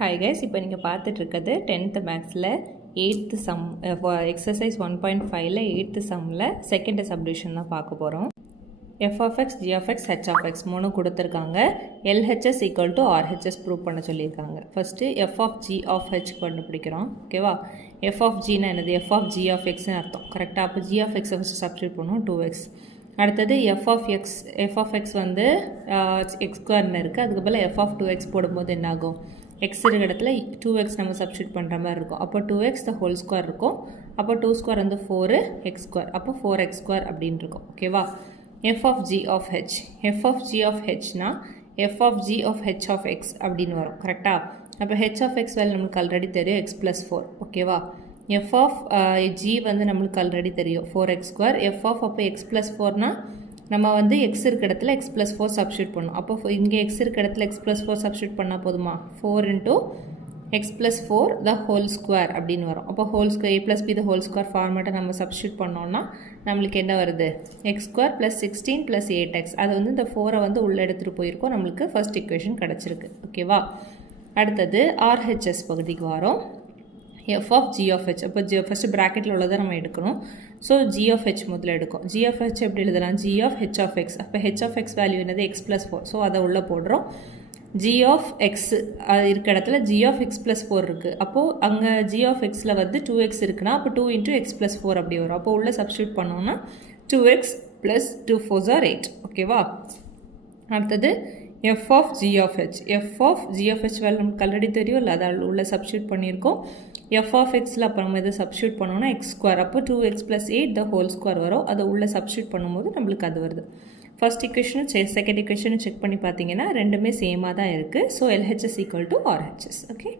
Hi guys, இப்போ நீங்கள் பார்த்துட்ருக்கிறது 10th மேக்ஸில் 8th சம் எக்ஸசைஸ் 1.5ல் 8th சம்மில் செகண்ட் சப்டிவிஷன் தான் பார்க்க போகிறோம். f(x), g(x), h(x) மூணு கொடுத்துருக்காங்க. LHS equal to RHS prove பண்ண சொல்லியிருக்காங்க. ஃபஸ்ட்டு f(g(h) கண்டுபிடிக்கிறோம். ஓகேவா? f(g)னா என்னது? f(g(x)ன்னு அர்த்தம். கரெக்டாக? அப்போ g(x) ஃபஸ்ட்டு சப்ஸ்டியூட் பண்ணுவோம். 2x. அடுத்தது f(x) வந்து x2ன்னு இருக்குது. அதுக்கு பதில் f(2x) போடும்போது என்ன ஆகும்? x இருக்கிற இடத்துல 2x நம்ம சப்ஸ்டியூட் பண்ணுற மாதிரி இருக்கும். அப்போ 2x த ஹோல் ஸ்கொயர் இருக்கும். அப்போ 2 ஸ்கொயர் வந்து 4x². அப்போ 4x² அப்படின்னு இருக்கும். ஓகேவா? f(g(h) f(g(h)னா f(g(h)(x) அப்படின்னு வரும். கரெக்டாக? அப்போ h(x) வேல்யூ நம்மளுக்கு ஆல்ரெடி தெரியும், x+4. ஓகேவா? f(g) வந்து நம்மளுக்கு ஆல்ரெடி தெரியும், 4x². அப்போ x+4னா நம்ம வந்து x இருக்க இடத்துல x+4 சப்ஸ்டியூட் பண்ணணும். அப்போ இங்கே x இருக்க இடத்துல x+4 சப்ஸ்டியூட் பண்ணால் போதுமா? 4 × x+4 த ஹோல் ஸ்கொயர் அப்படின்னு வரும். அப்போ whole square a+b the whole square ஃபார்மேட்டை நம்ம சப்ஸ்டியூட் பண்ணோம்னா நம்மளுக்கு என்ன வருது? x² + 16 + 8x. அது வந்து இந்த 4 வந்து உள்ளே எடுத்துகிட்டு போயிருக்கோம். நம்மளுக்கு ஃபர்ஸ்ட் இக்குவேஷன் கிடச்சிருக்கு. ஓகேவா? அடுத்தது RHS பகுதிக்கு வரோம். f(g(h). அப்போ ஃபஸ்ட்டு ப்ராக்கெட்டில் உள்ளதை நம்ம எடுக்கணும். ஸோ g(h) முதல்ல எடுக்கும். g(h) எப்படி எழுதலாம்? g(h)(x). அப்போ h(x) வேல்யூ என்னது? x+4. ஸோ அதை உள்ளே போடுறோம். g(x) அது இருக்க இடத்துல g(x+4) இருக்குது. அப்போது அங்கே g(x)ல் வந்து 2x இருக்குன்னா அப்போ 2 × x+4 அப்படி வரும். அப்போ உள்ளே சப்ஸ்டியூட் பண்ணோன்னா 2x + 2 4s are 8. ஓகேவா? அடுத்தது f(g(h). f(g(h) வேல்யூ நமக்கு ஆல்ரெடி தெரியும் இல்லை? அதை உள்ளே சப்ஸ்டியூட் பண்ணியிருக்கோம். f(x)ல் அப்போ நம்ம இதை சப்ஸ்டியூட் பண்ணோன்னா x². அப்போ 2x + 8 த ஹோல் ஸ்கொயர் வரும். அதை உள்ளே சப்ஸ்டியூட் பண்ணும்போது நம்மளுக்கு அது வருது. ஃபர்ஸ்ட் இக்குவேஷனும் செகண்ட் இக்குவேஷனும் செக் பண்ணி பார்த்தீங்கன்னா ரெண்டுமே சேமாக தான் இருக்குது. So LHS equal to RHS. Okay.